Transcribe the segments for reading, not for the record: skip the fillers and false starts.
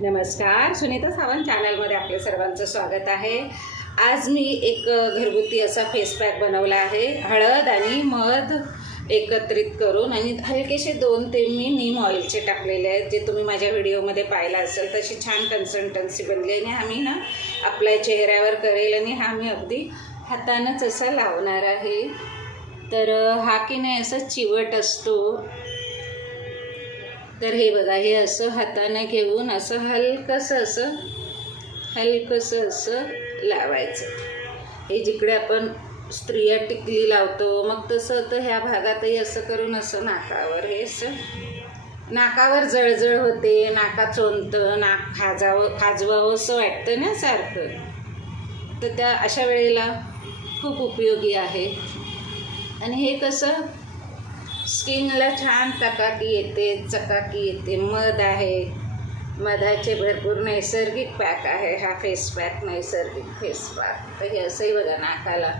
नमस्कार, सुनीता सावंत चॅनलमध्ये आपल्या सर्वांचं स्वागत आहे। आज मी एक घरगुती असा फेस पॅक बनवला आहे, हळद आणि मध एकत्रित करून आणि हलकेसे 2 थेंब मी नीम ऑइलचे टाकलेले आहेत, जे तुम्ही माझ्या व्हिडिओमध्ये पाहिला असेल। तशी छान कन्सिस्टन्सी बनली आणि आम्ही ना आपल्या चेहऱ्यावर करेल आणि हा मी अगदी हातानंच असा लावणार आहे। तर हा की नाही असा चिवट असतो, तर हे बघा, हे असं हाताने घेऊन असं हलकंसं असं लावायचं। हे जिकडे आपण स्त्रिया टिकली लावतो मग तसं, तर ह्या भागातही असं करून असं नाकावर, हे असं नाकावर जळजळ होते, नाका चोंदतं, नाक खाजवावं असं वाटतं ना सारखं, तर त्या अशा वेळेला खूप उपयोगी आहे। आणि हे कसं स्किनला छान चकाकी येते। मध आहे, मधाचे भरपूर नैसर्गिक पॅक आहे हा फेस पॅक, नैसर्गिक फेस पॅक। तर हे असंही बघा नाकाला,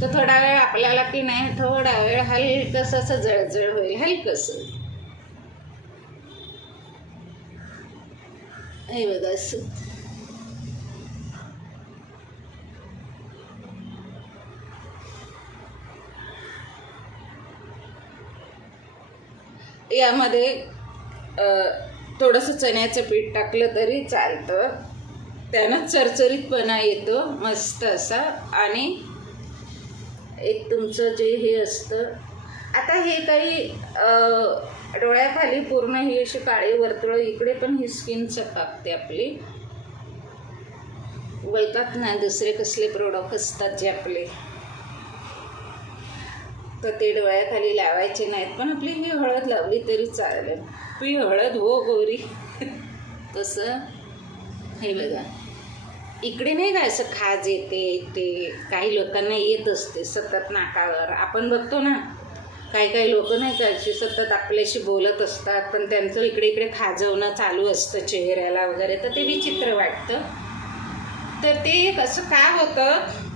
तर थोडा वेळ आपल्याला की नाही, थोडा वेळ हलकंसं असं जळजळ होईल, हलकंसं हे बघा असं। यामध्ये थोडंसं चण्याचं पीठ टाकलं तरी चालतं, त्यानं चरचरीतपणा येतो मस्त असा। आणि एक तुमचं जे हे असतं, आता हे काही डोळ्याखाली पूर्ण ही अशी काळी वर्तुळं, इकडे पण ही स्किन चकाकते आपली, वैतात ना दुसरे कसले प्रोडक्ट असतात जे आपले, तर ते डोळ्याखाली लावायचे नाहीत, पण आपली ही हळद लावली तरी चालेल। पी हळद हो गोरी तसं हे बघा, इकडे नाही का असं खाज येते, ते काही लोकांना येत असते सतत नाकावर। आपण बघतो ना काही लोक नाही का अशी सतत आपल्याशी बोलत असतात, पण त्यांचं इकडे खाजवणं चालू असतं चेहऱ्याला वगैरे, तर ते विचित्र वाटतं। तर ते कसं का होतं,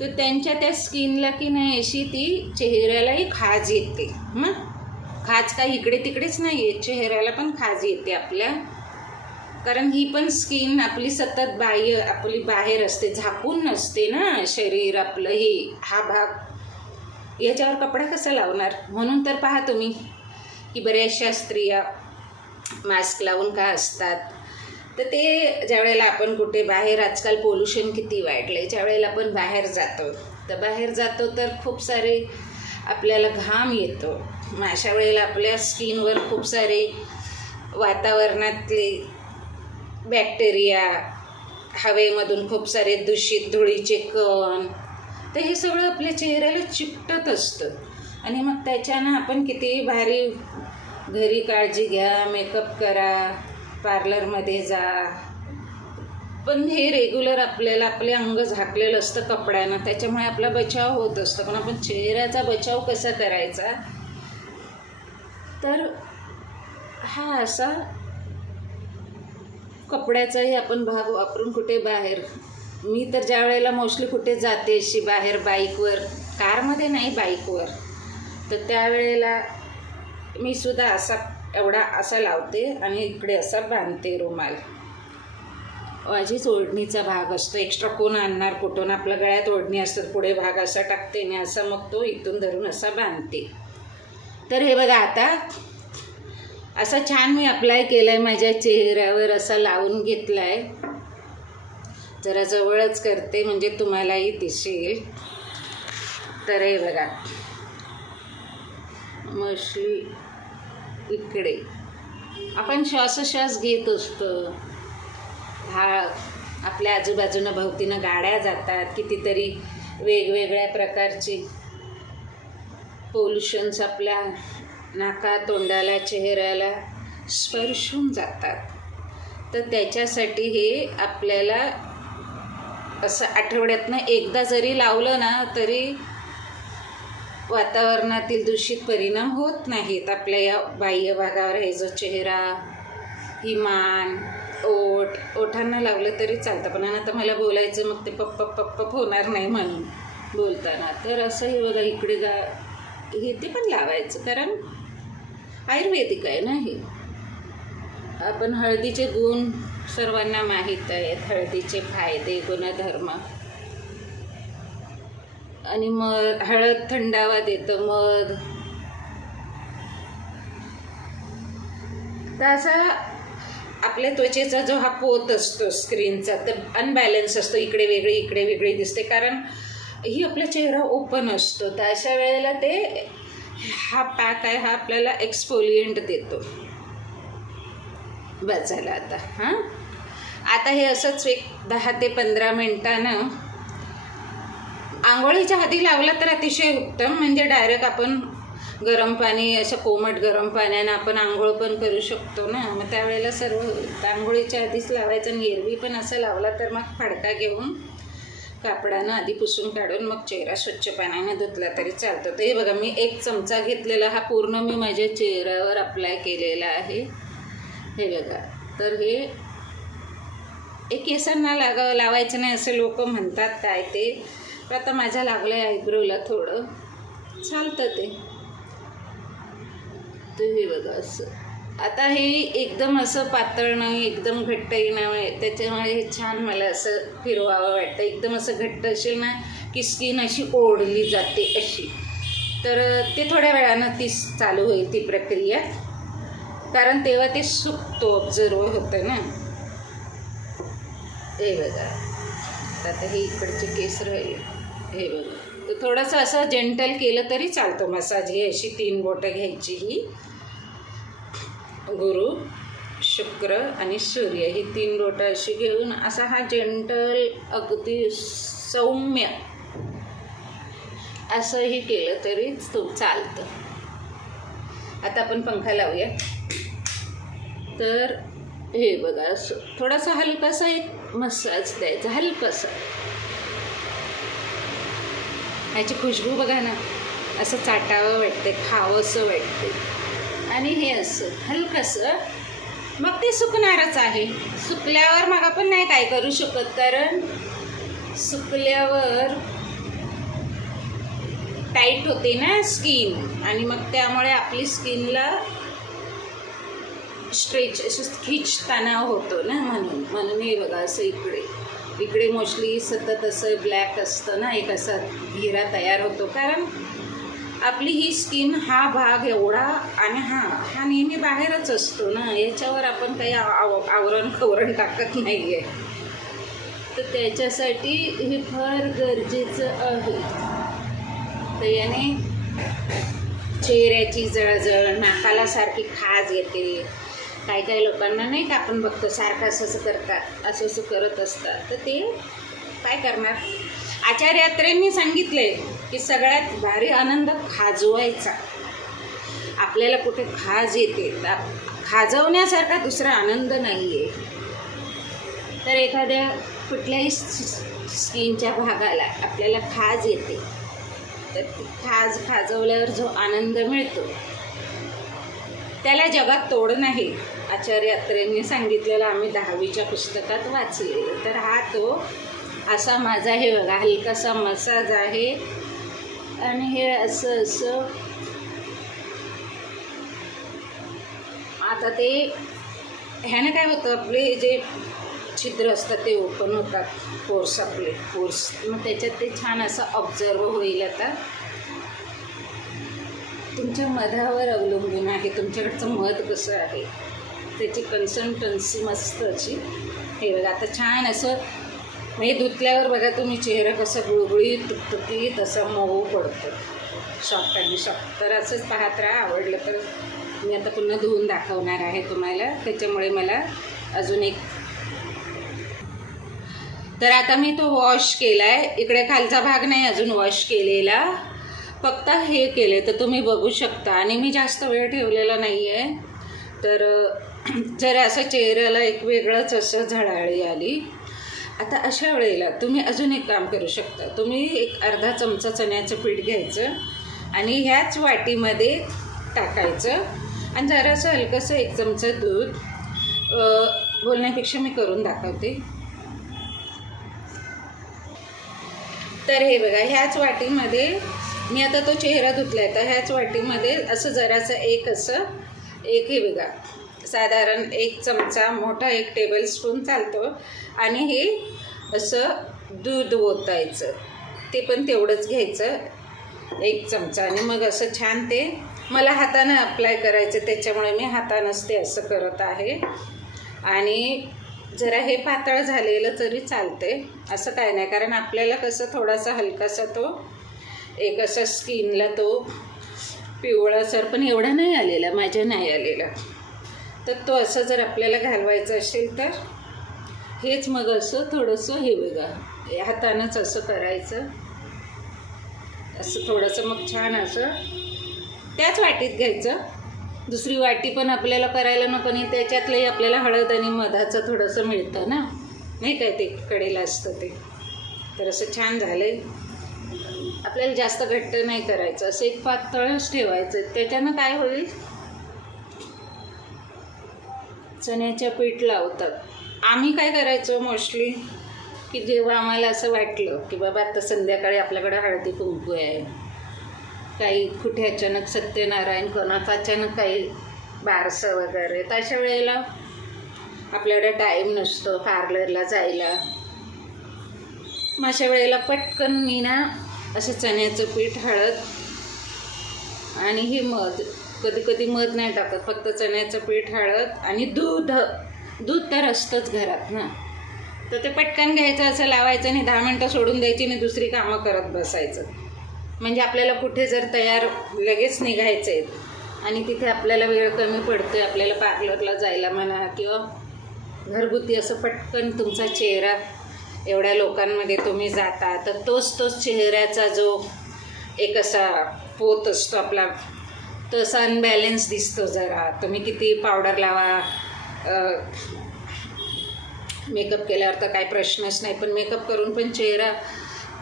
तर त्यांच्या त्या स्किनला की नाही अशी ती चेहऱ्यालाही खाज येते। मग खाज काही इकडे तिकडेच नाही येत, चेहऱ्याला पण खाज येते आपल्या, कारण ही पण स्किन आपली सतत आपली बाहेर असते, झाकून नसते ना शरीर आपलं, हा भाग, याच्यावर कपडा कसा लावणार। म्हणून तर पहा तुम्ही की बऱ्याचशा स्त्रिया मास्क लावून का असतात, तर ते ज्यावेळेला आपण कुठे बाहेर, आजकाल पोल्युशन किती वाढले, ज्यावेळेला आपण बाहेर जातो तर खूप सारे आपल्याला घाम येतो, मग अशा वेळेला आपल्या स्किनवर खूप सारे वातावरणातले बॅक्टेरिया, हवेमधून खूप सारे दूषित धुळीचे कण, तर हे सगळं आपल्या चेहऱ्याला चिकटत असतं। आणि मग त्याच्यानं आपण किती भारी घरी काळजी घ्या, मेकअप करा, पार्लरमध्ये जा, पण हे रेग्युलर आपल्याला आपले अंग झाकलेलं असतं कपड्यानं, त्याच्यामुळे आपला बचाव होत असतो। पण आपण चेहऱ्याचा बचाव कसा करायचा, तर हा असा कपड्याचाही आपण भाग वापरून कुठे बाहेर, मी तर ज्या वेळेला मोस्टली कुठे जाते अशी बाहेर बाईकवर, कारमध्ये नाही बाईकवर, तर त्यावेळेला मी सुद्धा असा लावते आणि इकडे असा बांधते रुमाल। माझीच ओढणीचा भाग असतो, एक्स्ट्रा कोण आणणार कुठून, आपल्या गळ्यात ओढणी असतात, पुढे भाग असा टाकते आणि असा मग तो इथून धरून असा बांधते। तर हे बघा, आता असा छान मी अप्लाय केला आहे माझ्या चेहऱ्यावर, असा लावून घेतला आहे। जरा जवळच करते म्हणजे तुम्हालाही दिसेल। तर हे बघा, मशली इकडे आपण श्वासोश्वास घेत असतो, हा आपल्या आजूबाजूनं भोवतीनं गाड्या जातात, कितीतरी वेगवेगळ्या प्रकारचे पोल्युशन्स आपल्या नाका, तोंडाला, चेहऱ्याला स्पर्शून जातात, तर त्याच्यासाठी हे आपल्याला असं आठवड्यातनं एकदा जरी लावलं ना, तरी वातावरणातील दूषित परिणाम होत नाहीत आपल्या या बाह्य भागावर। हे जो चेहरा, ही मान, ओठांना लावलं तरी चालतं, पण आता मला बोलायचं मग ते पप होणार नाही म्हणून बोलताना, तर असंही बघा इकडे हे ते पण लावायचं, कारण आयुर्वेदिक आहे ना हे. आपण हळदीचे गुण सर्वांना माहीत आहेत, हळदीचे फायदे गुणधर्म. आणि मध, हळद थंडावा देतं. मध तर असा आपल्या त्वचेचा जो हा पोत असतो स्क्रीनचा, तर अनबॅलन्स असतो, इकडे वेगळी दिसते, कारण ही आपला चेहरा ओपन असतो. तर अशा वेळेला ते हा पॅक आहे हा आपल्याला एक्सफोलियंट देतो. बस झालं आता. आता हे असंच एक 10 ते 15 मिनिटानं आंघोळीच्या आधी लावलं तर अतिशय उत्तम. म्हणजे डायरेक्ट आपण गरम पाणी, असं कोमट गरम पाण्यानं आपण आंघोळ पण करू शकतो ना. मग त्यावेळेला सर्व आंघोळीच्या आधीच लावायचं. आणि एरवी पण असं लावला तर मग फडका घेऊन कापडानं आधी पुसून काढून मग चेहरा स्वच्छ पाण्यानं धुतला तरी चालतं. तर हे बघा, मी 1 चमचा घेतलेला हा पूर्ण मी माझ्या चेहऱ्यावर अप्लाय केलेला आहे. हे बघा. तर हे केसांना लावायचं नाही असं लोक म्हणतात, काय ते. तर आता माझ्या लागलं आहे आयब्रोला, थोडं चालतं ते. तर हे बघा असं. आता हे एकदम असं पातळ नाही, एकदम घट्टही नाही, त्याच्यामुळे हे छान मला असं फिरवावं वाटतं. एकदम असं घट्ट असेल ना की स्किन अशी ओढली जाते अशी. तर ते थोड्या वेळानं ती चालू होईल ती प्रक्रिया, कारण तेव्हा ते सुकतो, ऑब्झर्व होतं ना. हे बघा. आता हे इकडचे केस राहिले. हे बघा. तर थोडंसं असं जेंटल केलं तरी चालतं मसाज. ही अशी 3 बोटं घ्यायची, ही गुरु, शुक्र आणि सूर्य, ही 3 बोटं अशी घेऊन असा हा जेंटल, अगदी सौम्य असंही केलं तरी चालतं. आता आपण पंखा लावूया. तर हे बघा असं थोडासा हलकासा एक मसाज द्यायचा, हलकासा. ह्याची खुशबू बघा ना, असं चाटावं वाटते, खावं असं वाटते. आणि हे असं हलकंसं, मग ते सुकणारच आहे. सुकल्यावर मग आपण नाही काय करू शकत, कारण सुकल्यावर टाईट होते ना स्किन, आणि मग त्यामुळे आपली स्किनला स्ट्रेच असं खिचताना होतो ना. म्हणून हे बघा असं इकडे मोस्टली सतत असं ब्लॅक असतं ना, एक असा घेरा तयार होतो, कारण आपली ही स्किन हा भाग एवढा, आणि हा नेहमी बाहेरच असतो ना, याच्यावर आपण काही आवरण टाकत नाही आहे. तर त्याच्यासाठी हे फार गरजेचं आहे. तर याने चेहऱ्याची जळजळ, नाकाला सारखी खाज येते. काही लोकांना नाही का आपण बघतो सारखं असं करतात, असं करत असतात. तर ते काय करणार. आचार्य अत्रेंनी सांगितले की सगळ्यात भारी आनंद खाजवायचा. आपल्याला कुठे खाज येते, खाजवण्यासारखा दुसरा आनंद नाही आहे. तर एखाद्या कुठल्याही स्किनच्या भागाला आपल्याला खाज येते, तर खाजवल्यावर जो आनंद मिळतो त्याला जगात तोड नाही. आचार्य अत्रेंनी सांगितलेलं आम्ही 10वीच्या पुस्तकात वाचलेलं. तर हा तो असा माझा हे बघा हलकासा मसाज आहे. आणि हे असं आता ते ह्याने काय होतं, आपले जे छिद्र असतात ते ओपन होतात, पोर्स, मग त्याच्यात ते छान असं ऑब्झर्व होईल. आता तुमच्या मधावर अवलंबून आहे, तुमच्याकडचं मध कसं आहे, त्याची कन्सिस्टन्सी मस्त अशी. हे बघा आता छान असं म्हणजे धुतल्यावर बघा तुम्ही चेहरा कसा गुळगुळीत तुकतुकीत असं मऊ पडतं, सॉफ्ट आणि सॉफ्ट. तर असंच पाहत राहा. आवडलं तर मी आता पुन्हा धुवून दाखवणार आहे तुम्हाला, त्याच्यामुळे मला अजून एक. तर आता मी तो वॉश केला आहे, इकडे खालचा भाग नाही अजून वॉश केलेला, फक्त हे केले. तर तुम्ही बघू शकता. आणि मी जास्त वेळ ठेवलेला नाही आहे. तर जरा असं चेहऱ्याला एक वेगळंच असं झळाळी आली. आता अशा वेळेला तुम्ही अजून एक काम करू शकता. तुम्ही एक अर्धा चमचा चण्याचं पीठ घ्यायचं आणि ह्याच वाटीमध्ये टाकायचं आणि जरासं हलकंसं 1 चमचा दूध. बोलण्यापेक्षा मी करून दाखवते. तर हे बघा ह्याच वाटीमध्ये मी आता तो चेहरा धुतला आहे, तर ह्याच वाटीमध्ये असं जरासं एक असं एक हे बघा साधारण 1 चमचा मोठा 1 टेबलस्पून चालतो. आणि हे असं दूध ओतायचं, ते पण तेवढंच घ्यायचं 1 चमचा. आणि मग असं छान ते मला हातानं अप्लाय करायचं, त्याच्यामुळे मी हातानंच ते असं करत आहे. आणि जरा हे पातळ झालेलं तरी चालते, असं काय नाही, कारण आपल्याला कसं थोडासा हलकासा तो एक असा स्किनला तो पिवळासर पण एवढा नाही आलेला, माझ्या नाही आलेला. तर तो असं जर आपल्याला घालवायचं असेल तर हेच मग असं थोडंसं हे बघा हातानंच असं करायचं, असं थोडंसं मग छान असं त्याच वाटीत घ्यायचं. दुसरी वाटी पण आपल्याला करायला नको, नाही त्याच्यातलंही आपल्याला हळद आणि मधाचं थोडंसं मिळतं ना, नाही काय ते कडेला असतं ते. तर असं छान झालं आहे. आपल्याला जास्त घट्ट नाही करायचं, असं एक पातळच ठेवायचं. त्याच्यानं काय होईल, चण्याच्या पीठ लावतात. आम्ही काय करायचो मोस्टली की जेव्हा आम्हाला असं वाटलं की बाबा आता संध्याकाळी आपल्याकडे हळदी कुंकू आहे, काही कुठे अचानक सत्यनारायण, कोणाचं अचानक काही बारसं वगैरे, तर अशा वेळेला आपल्याकडे टाईम नसतो पार्लरला जायला. मग अशा वेळेला पटकन मी ना असं चण्याचं पीठ, हळद आणि हे मध, कधी कधी मध नाही टाकत, फक्त चण्याचं पीठ, हळद आणि दूध तर असतंच घरात ना. तर ते पटकन घ्यायचं, असं लावायचं आणि 10 मिनटं सोडून द्यायची आणि दुसरी कामं करत बसायचं. म्हणजे आपल्याला कुठे जर तयार लगेच निघायचं आहे आणि तिथे आपल्याला वेळ कमी पडतो, आपल्याला पार्लरला जायला म्हणा किंवा घरगुती असं पटकन तुमचा चेहरा, एवढ्या लोकांमध्ये तुम्ही जाता, तर तोच चेहऱ्याचा जो एक असा पोत असतो आपला, तसा अनबॅलेन्स दिसतो जरा. तुम्ही किती पावडर लावा, मेकअप केल्यावर तर काही प्रश्नच नाही, पण मेकअप करून पण चेहरा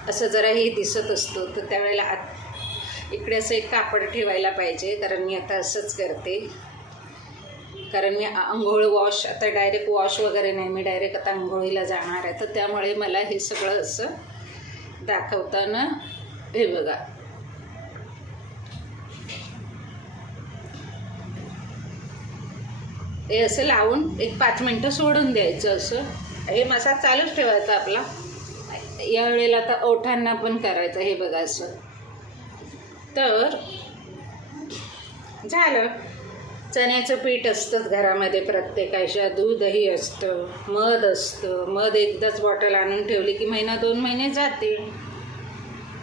असं जरा हे दिसत असतो. तर त्यावेळेला इकडे असं एक कापड ठेवायला पाहिजे, कारण मी आता असंच करते. कारण मी आंघोळ वॉश, आता डायरेक्ट वॉश वगैरे नाही, मी डायरेक्ट आता आंघोळीला जाणार आहे. तर त्यामुळे मला हे सगळं असं दाखवताना हे बघा हे असं लावून एक 5 मिनटं सोडून द्यायचं. असं हे मसाज चालूच ठेवायचा आपला. यावेळेला आता ओठांना पण करायचं, हे बघा असं. तर झालं. चण्याचं पीठ असतंच घरामध्ये प्रत्येकाच्या, दूधही असतं, मध असतं. मध एकदाच बॉटल आणून ठेवली की 1-2 महिने जाते.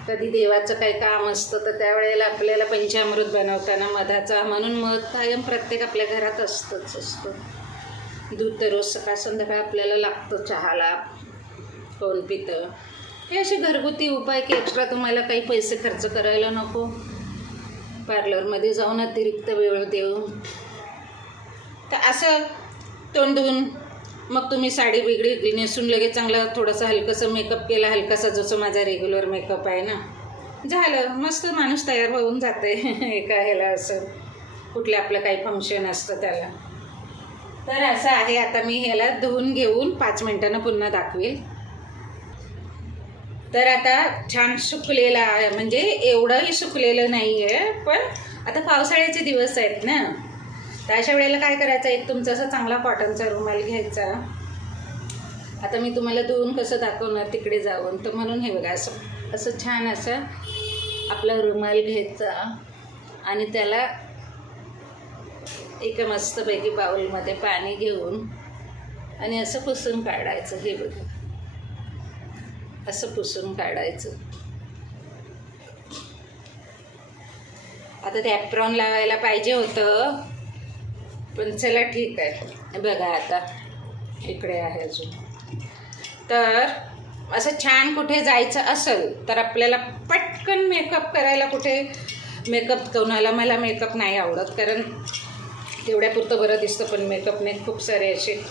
कधी देवाचं काही काम असतं तर त्यावेळेला आपल्याला पंचामृत बनवताना मधाचा, म्हणून मध कायम प्रत्येक आपल्या घरात असतं. दूध तर रोज सकाळ संध्याकाळ आपल्याला लागतं चहाला, कोण पितं. हे असे घरगुती उपाय की एक्स्ट्रा तुम्हाला काही पैसे खर्च करायला नको, पार्लरमध्ये जाऊन अतिरिक्त वेळ देऊन. तर असं तोंड धुवून मग तुम्ही साडी बिगडी नेसून लगेच चांगला थोडंसं हलकंसं मेकअप केला, हलकासा जसं माझा रेग्युलर मेकअप आहे ना, झालं. मस्त माणूस तयार होऊन जाते एका ह्याला, असं कुठलं आपलं काही फंक्शन असतं त्याला. तर असं आहे. आता मी ह्याला धुवून घेऊन 5 मिनटानं पुन्हा दाखवेल. तर आता छान सुकलेला आहे, म्हणजे एवढंही सुकलेलं नाही आहे, पण आता पावसाळ्याचे दिवस आहेत ना, तर अशा वेळेला काय करायचं, एक तुमचा असा चांगला कॉटनचा रुमाल घ्यायचा. आता मी तुम्हाला धुवून कसं दाखवणार तिकडे जाऊन, तर म्हणून हे बघा असं छान असं आपला रुमाल घ्यायचा आणि त्याला एका मस्तपैकी बाउलमध्ये पाणी घेऊन आणि असं पुसून काढायचं. हे बघा असं पुसून काढायचं. आता ते ॲप्रॉन लावायला पाहिजे होतं, पण चला ठीक आहे. बघा आता इकडे आहे अजून. तर असं छान कुठे जायचं असेल तर आपल्याला पटकन मेकअप करायला, कुठे मेकअप कोणाला, मला मेकअप नाही आवडत कारण तेवढ्यापुरतं बरं दिसतं, पण मेकअपने खूप सारे असे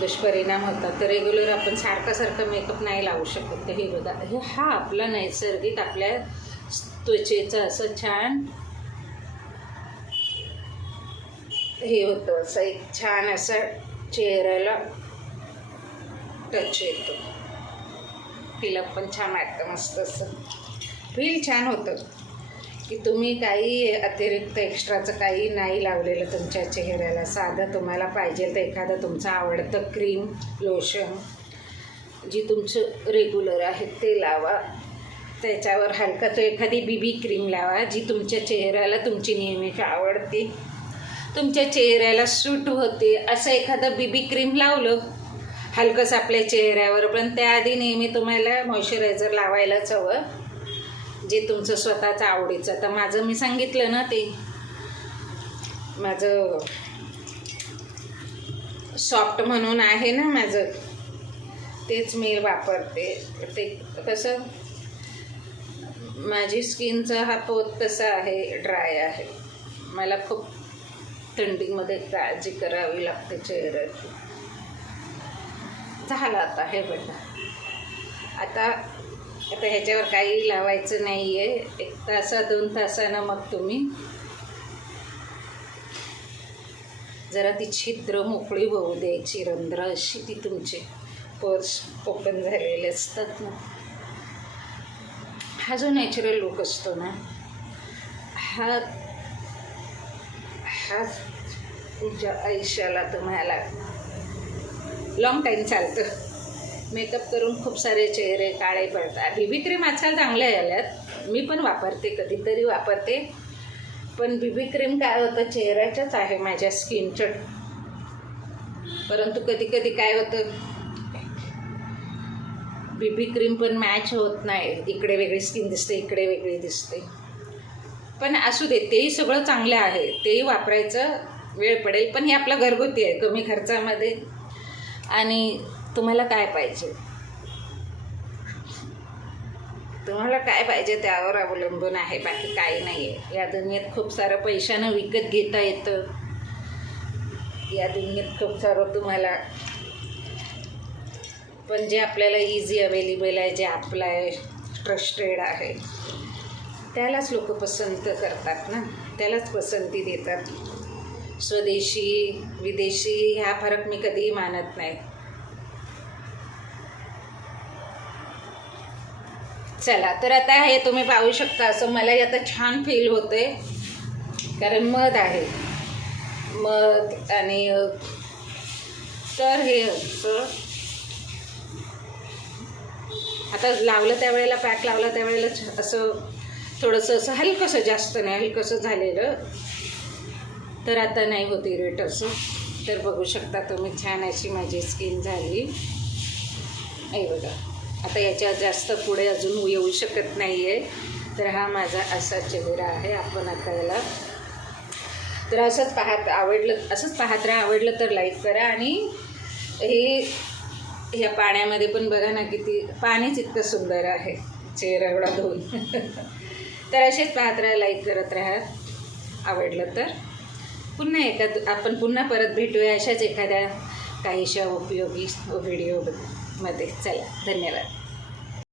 दुष्परिणाम होतात. तर रेग्युलर आपण सारखं मेकअप नाही लावू शकत. तर हे बघा, हा आपला नैसर्गिक आपल्या त्वचेचं असं छान हे होतं, असं एक छान असं चेहऱ्याला टच येतो. फिलअप पण छान वाटतं, मस्त असं फील छान होतं. की तुम्ही काही अतिरिक्त एक्स्ट्राचं काही नाही लावलेलं तुमच्या चेहऱ्याला. साधं तुम्हाला पाहिजे तर एखादं तुमचं आवडतं क्रीम, लोशन जी तुमचं रेग्युलर आहे ते लावा. त्याच्यावर हलका तो एखादी बीबी क्रीम लावा जी तुमच्या चेहऱ्याला तुमची नेहमीची आवडते, तुमच्या चेहऱ्याला सूट होते. असं एखादं बीबी क्रीम लावलं हलकंच आपल्या चेहऱ्यावर. पण त्याआधी नेहमी तुम्हाला मॉइश्चरायझर लावायलाच हवं जे तुमचं स्वतःचं आवडीचं. तर माझं मी सांगितलं ना, ते माझं सॉफ्ट म्हणून आहे ना माझं, तेच मी वापरते. ते कसं माझी स्किनचा हा पोत कसा आहे, ड्राय आहे. मला खूप थंडीमध्ये काळजी करावी लागते चेहऱ्याची. झालं आता हे बघा. आता ह्याच्यावर काही लावायचं नाही आहे. 1 तास 2 तासानं मग तुम्ही जरा ती छिद्र मोकळी होऊ द्यायची, रंध्र अशी ती तुमचे पोर्स ओपन झालेले असतात ना. हा जो नॅचरल लुक असतो ना, हा तुमच्या आयुष्याला तुम्हाला लॉंग टाईम चालतं. मेकअप करून खूप सारे चेहरे काळे पडतात. बीबी क्रीम आजकाल चांगल्या आल्यात, मी पण वापरते, कधीतरी वापरते. पण बीबी क्रीम काय होतं, चेहऱ्याच्याच आहे माझ्या स्किनचं. परंतु कधी कधी काय होतं, बीबी क्रीम पण मॅच होत नाही. इकडे वेगळी स्किन दिसते, इकडे वेगळी दिसते. पण असू दे, तेही सगळं चांगलं आहे, तेही वापरायचं वेळ पडेल. पण हे आपलं घरगुती आहे, कमी खर्चामध्ये. आणि तुम्हाला काय पाहिजे, तुम्हाला काय पाहिजे त्यावर अवलंबून आहे, बाकी काही नाही आहे. या दुनियेत खूप सारं पैशानं विकत घेता येतं. या दुनियेत खूप सारं तुम्हाला, पण जे आपल्याला इझी अवेलेबल आहे, जे आपलं आहे, ट्रस्टेड आहे, त्यालाच लोक पसंत करतात ना, त्यालाच पसंती देतात. स्वदेशी विदेशी ह्या फरक मी कधीही मानत नाही. चला, तर आता हे तुम्ही पाहू शकता. असं मलाही आता छान फील होते, कारण मध आहे, मध. आणि तर हे असं आता लावलं त्यावेळेला, पॅक लावलं त्यावेळेला असं थोडंसं असं हलकंसं, जास्त नाही, हलकंसं झालेलं. तर आता नाही होत इरिटेट असं. तर बघू शकता तुम्ही, छान अशी माझी स्किन झाली आहे बघा. आता याच्या जास्त पुढे अजून येऊ शकत नाही आहे. तर हा माझा असा चेहरा आहे. आपण आता याला तर असंच पाहत राहा. आवडलं तर लाईक करा. आणि ह्या पाण्यामध्ये पण बघा ना, किती पाणीच इतकं सुंदर आहे, चेहरा एवढा धुवून. तर असेच पाहत राहा, लाईक करत राहा. आवडलं तर आपण पुन्हा परत भेटूया अशाच एखाद्या काहीशा उपयोगी व्हिडिओमध्ये. चला, धन्यवाद.